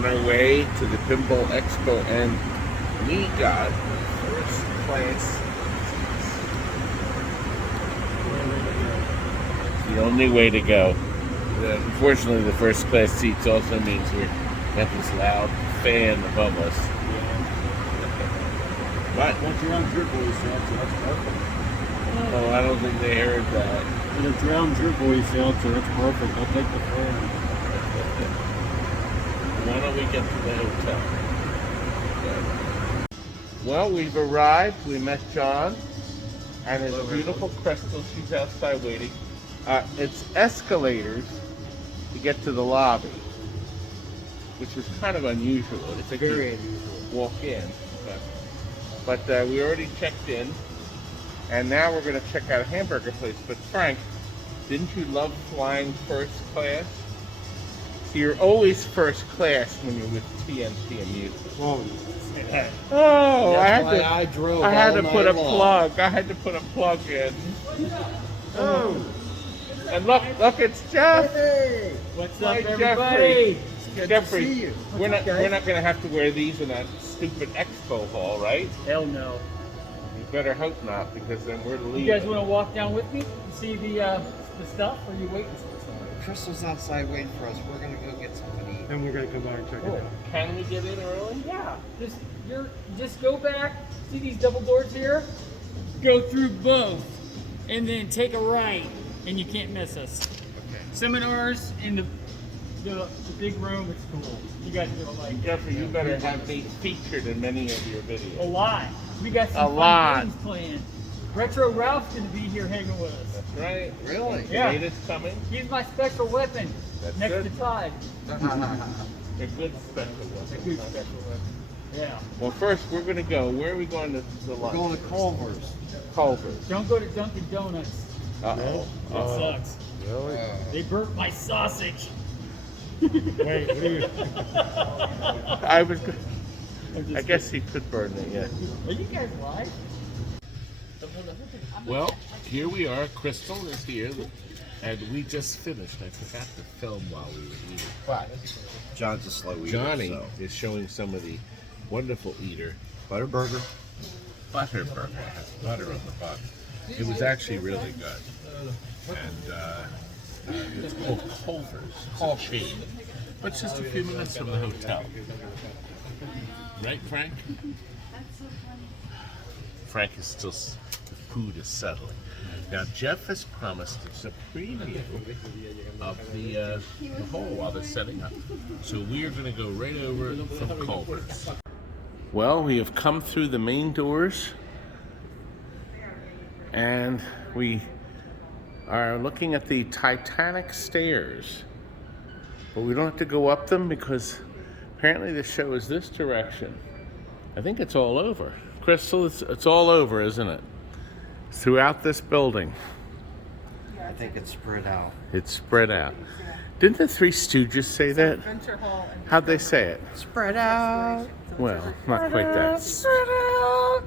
on our way to the Pinball Expo, and we got first class. The only way to go. Unfortunately, the first class seats also means we have this loud fan above us. What? That's your own voice, that's perfect. Oh, I don't think they heard that. And it drowns your voice out, so that's perfect. I'll take the fan. Why don't we get to the hotel? Well, we've arrived. We met John and his beautiful Crystal. She's outside waiting. It's escalators to get to the lobby, which is kind of unusual. It's very unusual. Walk in, but we already checked in, and now we're going to check out a hamburger place. But Frank, didn't you love flying first class? You're always first class when you're with TNT Amusements. Oh, I had to put a plug. I had to put a plug in. Oh. And look, it's Jeff. Hey, what's up, everybody? Jeffrey, To see you. We're not going to have to wear these in that stupid expo hall, right? Hell no. You better hope not, because then we're leaving. You guys want to walk down with me and see the stuff, or are you waiting for somebody? Crystal's outside waiting for us. We're gonna go get something to eat. and we're gonna come by and check it out. Can we get in early? Yeah. Just go back. See these double doors here? Go through both, and then take a right, and you can't miss us. Okay. Seminars in the big room. It's cool. You guys are gonna like it. Jeffrey, you better have me featured in many of your videos. A lot. We got some fun things planned. Retro Ralph's gonna be here hanging with us. That's right. Really? Yeah. Nate is coming. He's my special weapon. That's next good. to Todd. A good special one. A good special weapon. Yeah. Well, first we're going to go. Where are we going to lunch? We're going to Culver's. Culver's. Don't go to Dunkin' Donuts. Uh-oh. That sucks. Really? They burnt my sausage. Wait, what are you? I guess he could burn it, yeah. Are you guys live? Well, here we are. Crystal is here, and we just finished. I forgot to film while we were eating. What? John's a slow eater. Johnny is showing some of the wonderful eater Butterburger. Butterburger. It has butter on the bun. It was actually really good. And it's called Culver's. It's a chain. But it's just a few minutes from the hotel. Right, Frank? That's so funny. Frank is still, the food is settling. Now, Jeff has promised us a preview of the hole while they're setting up. So we are going to go right over from Culver's. Well, we have come through the main doors, and we are looking at the Titanic stairs. But we don't have to go up them because apparently the show is this direction. I think it's all over. Crystal, it's all over, isn't it? Throughout this building. I think it's spread out. It's spread out. Didn't the Three Stooges say that? How'd they say it? Spread out. Well, not quite that. Spread out.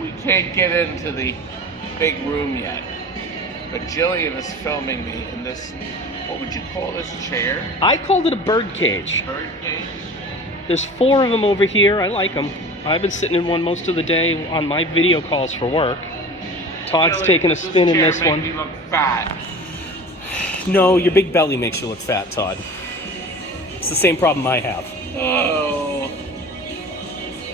We can't get into the big room yet, but Jillian is filming me in this, what would you call this chair? I called it a bird cage. Bird cage? There's 4 of them over here. I like them. I've been sitting in one most of the day on my video calls for work. Todd's taking a spin in this one. Me look fat. No, your big belly makes you look fat, Todd. It's the same problem I have. Oh.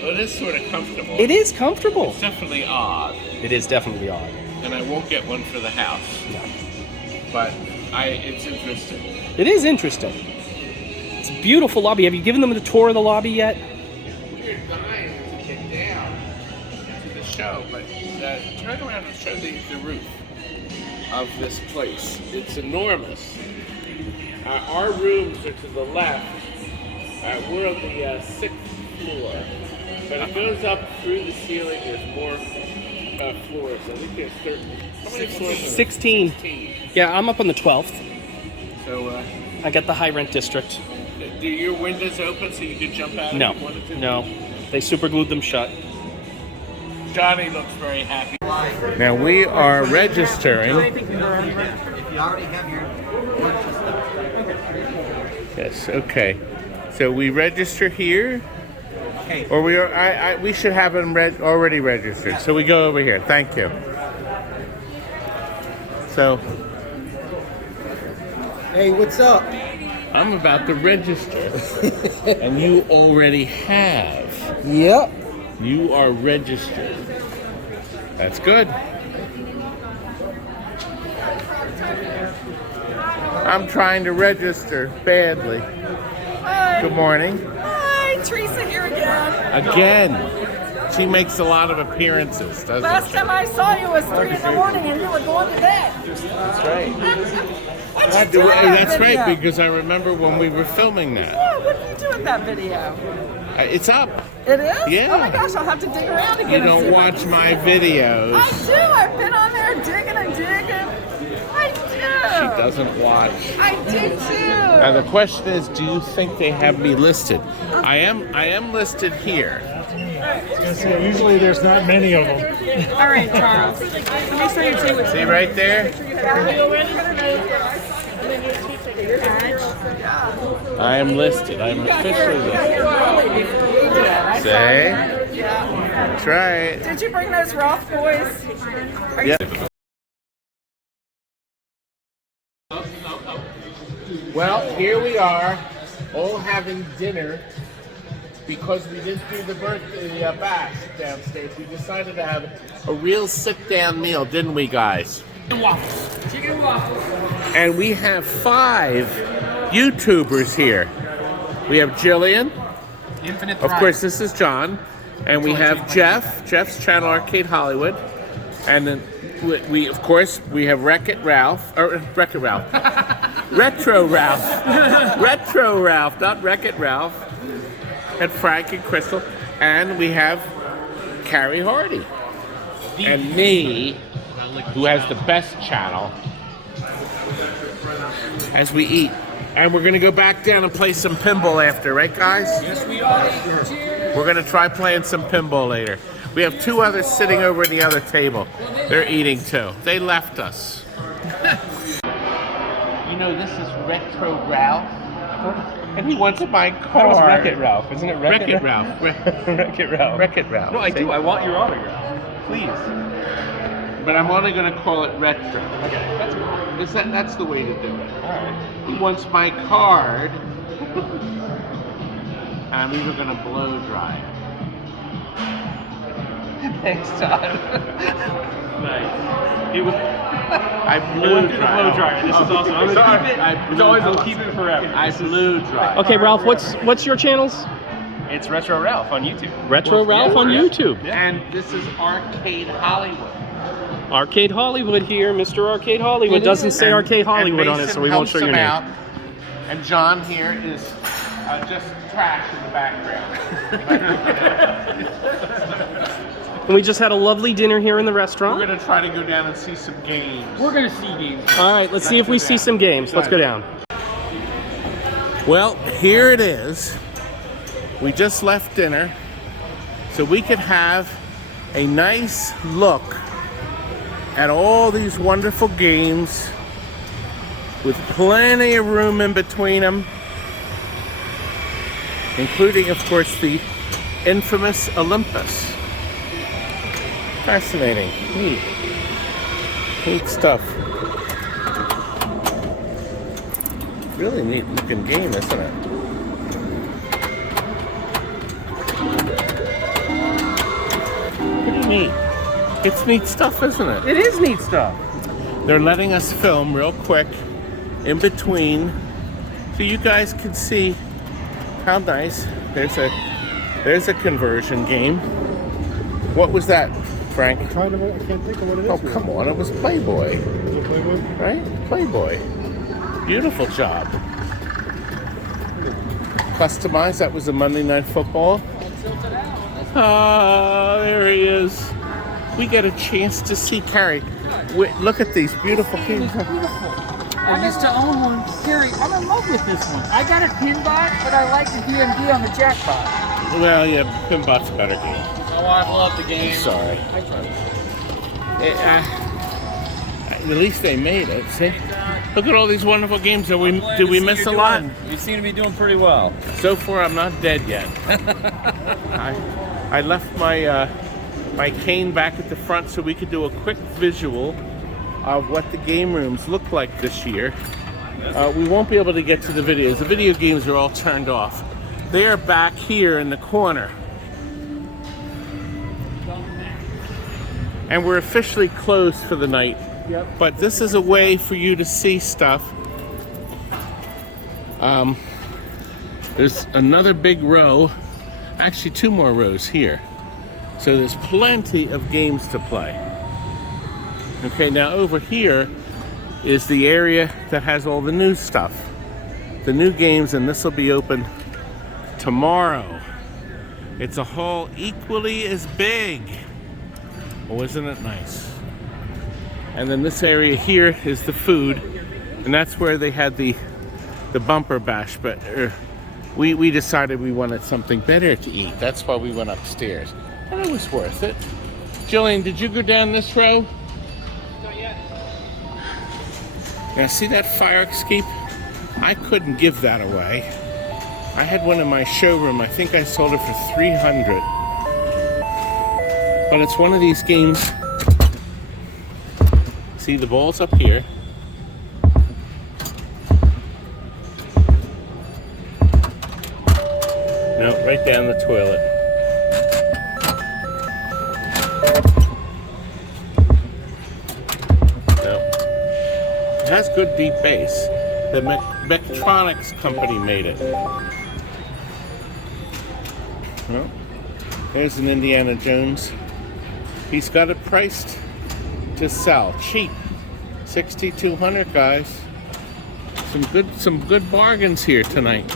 Well, it is sort of comfortable. It is comfortable. It's definitely odd. It is definitely odd. And I won't get one for the house. No. But it's interesting. It is interesting. It's a beautiful lobby. Have you given them the tour of the lobby yet? We're dying to get down to the show, but turn around and show the roof of this place. It's enormous. Our rooms are to the left. We're on the 6th floor. But it goes up through the ceiling. There's more floors. I think there's 13. How many floors? 16. 16. Yeah, I'm up on the 12th. So, I got the high rent district. do your windows open so you can jump out No, if you wanted to? no. They super glued them shut. Johnny looks very happy. Now we are registering You already have your lunches done. Yes, okay. So we register here, Okay. or we should have them already registered. So we go over here. Thank you. So Hey, what's up? I'm about to register, and you already have. Yep. You are registered. That's good. I'm trying to register badly. Hi. Good morning. Hi, Teresa here again. Again, she makes a lot of appearances, doesn't Last she? time I saw you was 3 in the morning and you were going to bed. That's right. What'd you do with that That's video? right, because I remember when we were filming that. Yeah, what did you do with that video? It's up. It is? Yeah. Oh my gosh, I'll have to dig around again. You and see don't if I watch can my see it. videos. I do. I've been on there digging and digging. I do. She doesn't watch. I do too. Now the question is, do you think they have me listed? I am listed here. Usually there's not many of them. All right, Charles. Let me show you two with See right there? I am listed. I'm officially listed. Say. That's right. Did you bring those Roth boys? Are you- Yeah. Well, here we are, all having dinner. Because we didn't do the birthday bash downstairs, we decided to have a real sit-down meal, didn't we, guys? Chicken and waffles. And we have 5 YouTubers here. We have Jillian. Infinite Of course, this is John. And we have Jeff. Jeff's channel, Arcade Hollywood. And then we of course, we have Retro Ralph. Retro Ralph, not Wreck-It Ralph. And Frank and Crystal. And we have CARY Hardy. And me, who has the best channel, as we eat. And we're gonna go back down and play some pinball after, right guys? Yes, we are. Cheers. We're gonna try playing some pinball later. We have 2 others sitting over at the other table. They're eating too. They left us. You know, this is Retro Ralph. And he wants to buy car. That was Wreck-It Ralph, isn't it? Wreck-It Ralph. Wreck-It Ralph. Wreck-It Ralph. No, I See? do. I want your autograph. Please. But I'm only gonna call it retro. Okay, that's cool. That's the way to do it. All right. He wants my card. I'm even gonna blow dry it. Thanks, Todd. Nice. It was. I It blew went through the dry. blow dryer. This is awesome. I'm gonna keep it. I It's always. blew- I'll keep it forever. I blew dry. Okay, Ralph. What's your channels? It's Retro Ralph on YouTube. Retro Ralph on YouTube. And this is Arcade Hollywood. Arcade Hollywood here, Mr. Arcade Hollywood. Doesn't say And- Arcade and Hollywood on it, Mason so we won't helps show your him name. out. And John here is just trash in the background. And we just had a lovely dinner here in the We're restaurant. gonna try to go down and see some games. We're gonna see games. All right, let's see if we see some games. Let's go down. Well, here it is. We just left dinner, so we could have a nice look at all these wonderful games with plenty of room in between them, including, of course, the infamous Olympus. Fascinating. Neat. Neat stuff. Really neat looking game, isn't it? Pretty neat. It's neat stuff, isn't it? It is neat stuff. They're letting us film real quick in between so you guys can see how nice. There's a conversion game. What was that, Frank? I can't think of what it is. Oh, come on, it was Playboy, Playboy? right? Playboy. Beautiful job. Customized, that was a Monday Night Football. Ah, there he is. We get a chance to see CARY. Wait, look at these beautiful games. I used to own one. Gary, I'm in love with this one. I got a pinball, but I like the DMD on the jackpot. Well, yeah, Pinball's a better game. Oh, I love the game. Sorry. At least they made it, see? Look at all these wonderful games. Did we miss a lot? You seem to be doing pretty well. So far, I'm not dead yet. I left my my cane back at the front so we could do a quick visual of what the game rooms look like this year. We won't be able to get to the videos. The video games are all turned off. They are back here in the corner. And we're officially closed for the night. Yep. But this is a way for you to see stuff. There's another big row, actually 2 more rows here. So there's plenty of games to play. Okay, now over here is the area that has all the new stuff. The new games, and this will be open tomorrow. It's a hall equally as big. Oh, isn't it nice? And then this area here is the food, and that's where they had the bumper bash, but we decided we wanted something better to eat. That's why we went upstairs, and it was worth it. Jillian, did you go down this row? Not yet. Now see that fire escape? I couldn't give that away. I had one in my showroom. I think I sold it for $300. But it's one of these games. See, the ball's up here. No, right down the toilet. No. It has good deep bass. The Mectronics company made it. Well, there's an Indiana Jones. He's got it priced to sell cheap, $6,200, guys. Some good bargains here tonight.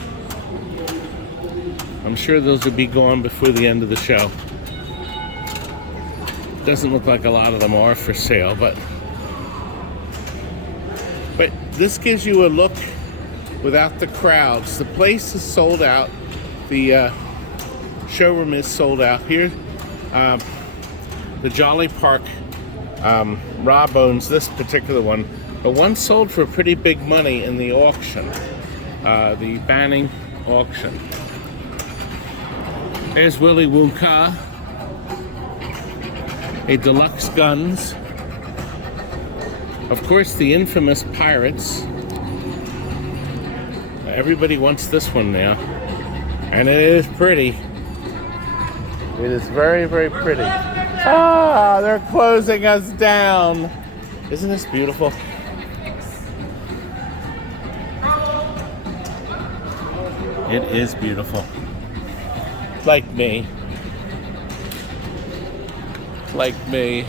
I'm sure those will be gone before the end of the show. Doesn't look like a lot of them are for sale, but this gives you a look without the crowds. The place is sold out. The showroom is sold out. Here, the Jolly Park, Rob owns this particular one, but one sold for pretty big money in the auction, the Banning auction. There's Willy Wonka, a deluxe guns. Of course, the infamous Pirates. Everybody wants this one now, and it is pretty. It is very, very pretty. Ah, they're closing us down. Isn't this beautiful? It is beautiful. Like me. Like me.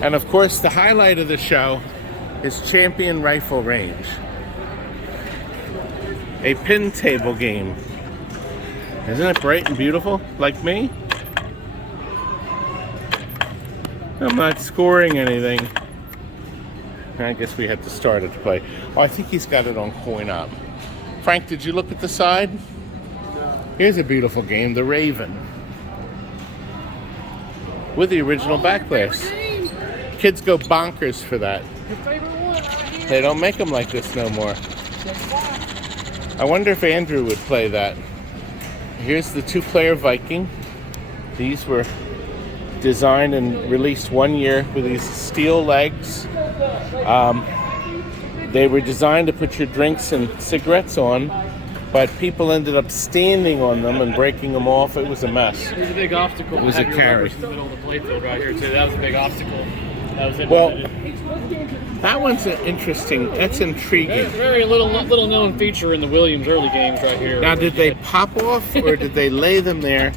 And of course, the highlight of the show is Champion Rifle Range. A pin table game. Isn't it bright and beautiful? Like me? I'm not scoring anything. I guess we had to start it to play. Oh, I think he's got it on coin op. Frank, did you look at the side? No. Here's a beautiful game, The Raven. With the original backlash. Kids go bonkers for that. Your favorite one right here. They don't make them like this no more. I wonder if Andrew would play that. Here's the 2-player Viking. These were designed and released 1 year with these steel legs. They were designed to put your drinks and cigarettes on, but people ended up standing on them and breaking them off. It was a mess. There's a big obstacle. It was a CARY. In the middle of the playfield right here too. That was a big obstacle. That was that one's interesting. That's intriguing. There's a very little known feature in the Williams early games right here. Now, did they pop off or did they lay them there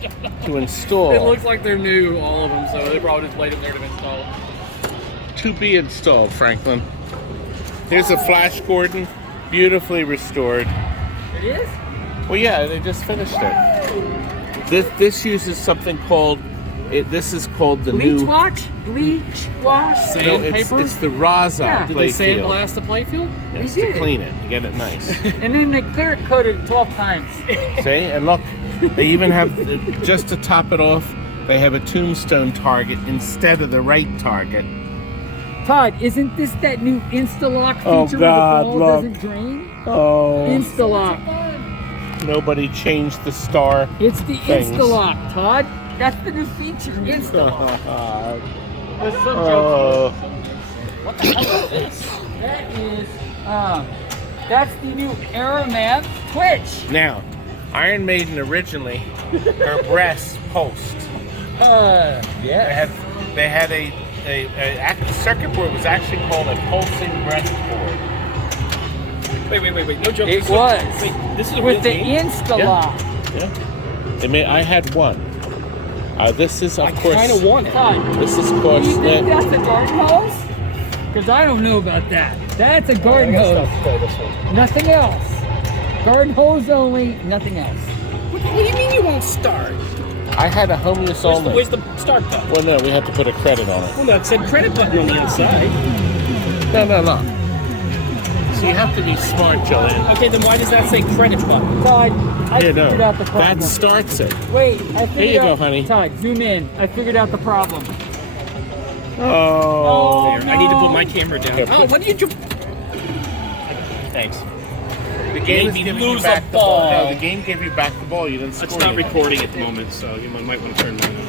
to install? It looks like they're new, all of them, so they probably just laid them there to install. To be installed, Franklin. Here's a Flash Gordon, beautifully restored. It is? Well, yeah, they just finished it. This uses something called. This is called the Bleach new. Bleach wash? No, Sandpaper? it's the Raza Yeah. Did they playfield. sandblast the playfield? Yes, They to did. clean it, to get it nice. And then they clear coated 12 times. See, and look, they even have, just to top it off, they have a tombstone target instead of the right target. Todd, isn't this that new Insta-Lock feature Oh, God, where the ball look. doesn't drain? Oh, Insta-Lock. nobody changed the star. It's the things. Insta-Lock, Todd. That's the new feature, Insta-Lock. There's some Oh, What the hell is this? That is, that's the new Aeromath Twitch. now, Iron Maiden originally, her breasts pulsed. Yeah. They had a circuit board was actually called a pulsing breast board. Wait. No joke. It was. Wait, this is a With the real game? Insta-Lock. Yeah. I had one. This is of I course. kind of want it. Todd, This is of do course. you think that's a garden hose? Because I don't know about that. That's a garden hose. Nothing else. Garden hose only, nothing else. What do you mean you won't start? I had a home use only. Where's the start button? Well, no, we had to put a credit on it. Well, no, it said credit button on the inside. No. So you have to be smart, Jillian. Okay, then why does that say credit button? Todd, I figured out the problem. That starts it. Wait, I figured Here you out. go, honey. Todd, zoom in. I figured out the problem. Oh. There, I need to put my camera down. Here, Oh, what did you do? Thanks. The game is Made me giving you lose back a the ball. ball. No, the game gave you back the ball. You didn't score. It's not anything. recording at the moment, so you might want to turn mine on.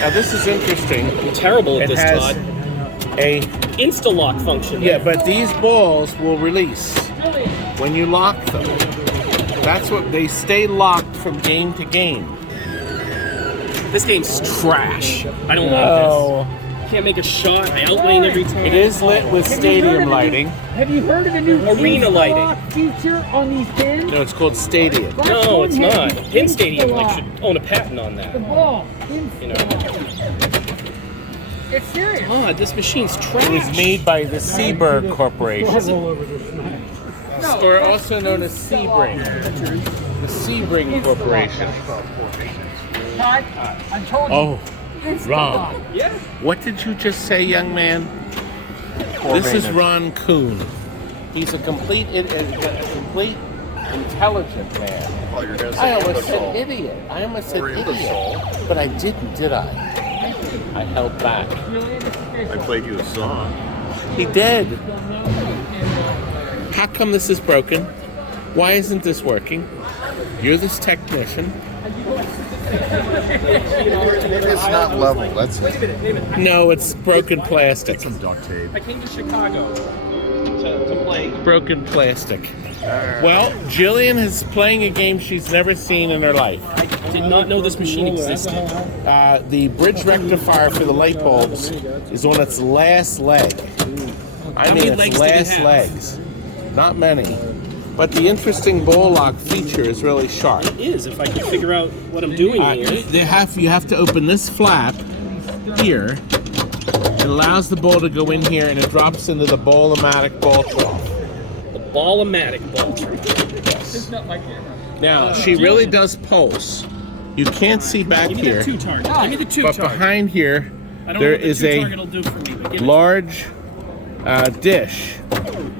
Now this is interesting. I'm terrible at It this, has Todd. a Insta-lock function. yeah, but these balls will release when you lock them. That's what they stay locked from game to game. This game's trash. I don't like Oh, this. Can't make a shot. I outlane every time. it is lit with Have you heard of stadium the lighting. Have you heard of the new Arena lighting. Insta-Lock feature on these pins? No, it's called stadium. No, it's not. Pin Stadium Insta-Lock. should own a patent on that. The ball. You know. It's serious. God, this machine's trash. It was made by the Seaberg Corporation, or also known as Sebring. The Sebring Corporation. Todd, I told you. Oh, Insta-Lock. Ron. Yeah. What did you just say, young man? This is Ron Kuhn. He's a complete intelligent man. I almost said idiot. But I didn't, did I? I held back. I played you a song. He did. How come this is broken? Why isn't this working? You're this technician. It's not level, that's it. No, it's broken plastic. Some duct tape. I came to Chicago to play. Broken plastic. Well, Jillian is playing a game she's never seen in her life. I did not know this machine existed. The bridge rectifier for the light bulbs is on its last leg. I How mean, many its legs did it last have? legs. Not many. But the interesting ball lock feature is really sharp. It is, if I could figure out what I'm doing here. You have to open this flap here. It allows the ball to go in here, and it drops into the ball-o-matic ball trough. The ball-o-matic ball. It's not my camera. Now, she really does pulse. You can't see back Give me here, the two target. Give me the two but target. behind here, I don't there know what the is two a target will do for me, but give it. large dish,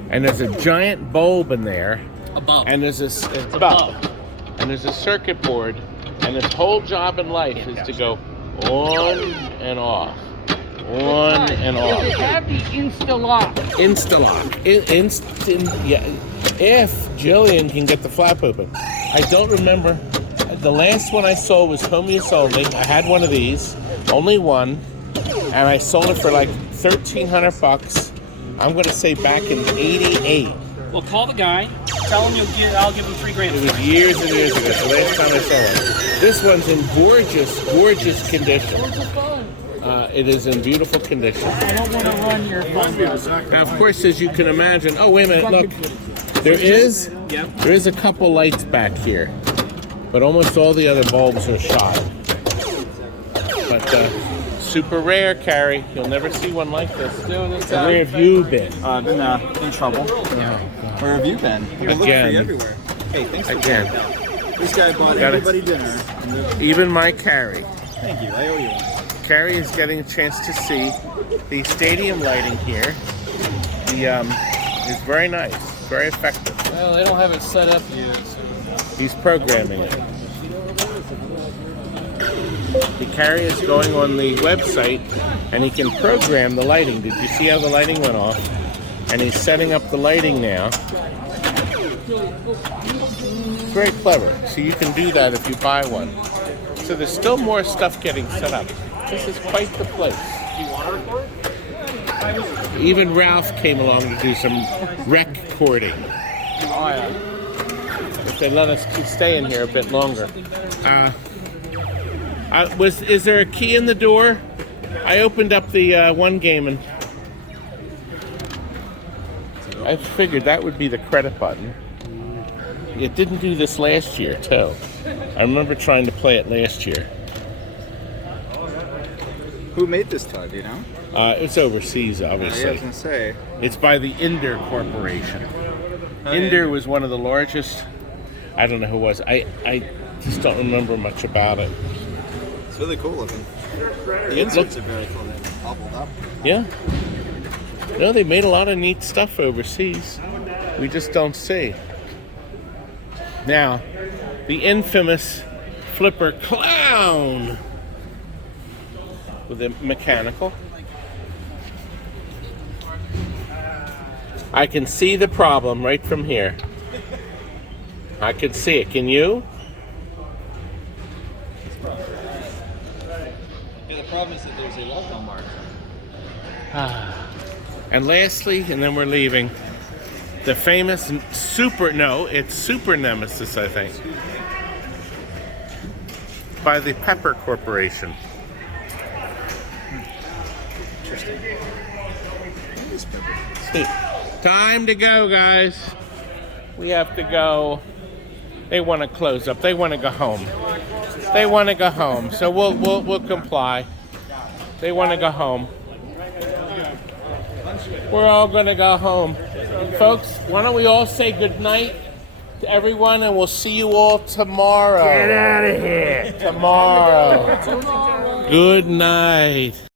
and there's a giant bulb in there, Above. and there's this and there's a circuit board, and its whole job in life is to go on and off, on and Does it off. have the Insta-Lock? Insta-lock. Yeah. If Jillian can get the flap open. I don't remember. The last one I sold was home use only. I had one of these, only one, and I sold it for like $1,300. I'm going to say back in '88. Well, call the guy. Tell him I'll give him $3,000. It was years and years ago. The last time I saw it. This one's in gorgeous, gorgeous condition. It is in beautiful condition. I don't want to run your phone. Now, of course, as you can imagine. Oh, wait a minute. Look, there is a couple lights back here, but almost all the other bulbs are shot. But super rare, CARY. You'll never see one like this. Where have you been? I've been in trouble. Where have you been? I've been looking for Again. you everywhere. Hey, thanks for Again. that. This guy bought Got it. everybody dinner. Even my CARY. Thank you. I owe you one. CARY is getting a chance to see the stadium lighting here. It's very nice, very effective. Well, they don't have it set up yet. So. He's programming it. The CARY is going on the website and he can program the lighting. Did you see how the lighting went off? And he's setting up the lighting now. It's very clever. So you can do that if you buy one. So there's still more stuff getting set up. This is quite the place. Even Ralph came along to do some recording. Oh, yeah. If they let us stay in here a bit longer. Is there a key in the door? I opened up the one game and I figured that would be the credit button. It didn't do this last year, too. I remember trying to play it last year. Who made this, Todd, do you know? It's overseas, obviously. Yeah, I was going to say. It's by the Inder Corporation. Inder was one of the largest. I don't know who it was. I just don't remember much about it. It's really cool looking. The inserts are very cool. They're bubbled up. Yeah. No, they made a lot of neat stuff overseas. We just don't see. Now, the infamous flipper clown with the mechanical. I can see the problem right from here. I can see it. Can you? Yeah, the problem is that there's a lockdown mark. And lastly, and then we're leaving, the famous it's Super Nemesis, I think, by the Pepper Corporation. Interesting. Time to go, guys. We have to go. They want to close up. They want to go home. They want to go home. So we'll comply. They want to go home. We're all going to go home. Folks, why don't we all say good night to everyone and we'll see you all tomorrow. Get out of here. Tomorrow. Good night.